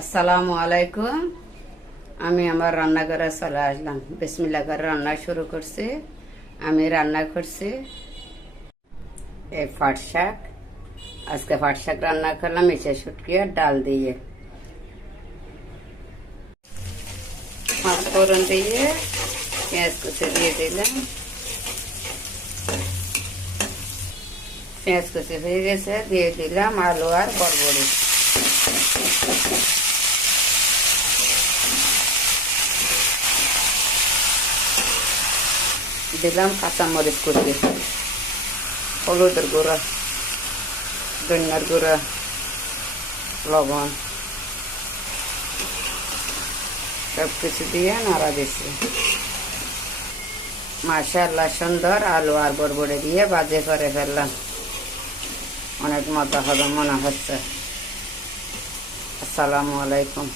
আসসালামু আলাইকুম। আমি আমার রান্নাঘরে চলে আসলাম। বিসমিল্লাহ করে রান্না শুরু করছি। আমি রান্না করছি এই পাট শাক। আজকে পাট শাক রান্না করলাম ইচে শুটকি আর ডাল দিয়ে। ফোড়ন দিয়ে পেঁয়াজ কুচি দিয়ে দিলাম। পেঁয়াজ কুচি হয়ে গেছে, দিয়ে দিলাম আলু আর বরবটি। দিলাম কাঁচামরিচ কুচি, হলুদের গুঁড়া, ধনিয়ার গুঁড়া, লবণ, সব কিছু দিয়ে নাড়া দিচ্ছি। মাশাআল্লাহ সুন্দর আলু আর বরবটি দিয়ে ভাজি করে ফেললাম। অনেক মজা হবে মনে হচ্ছে। আসসালামু আলাইকুম।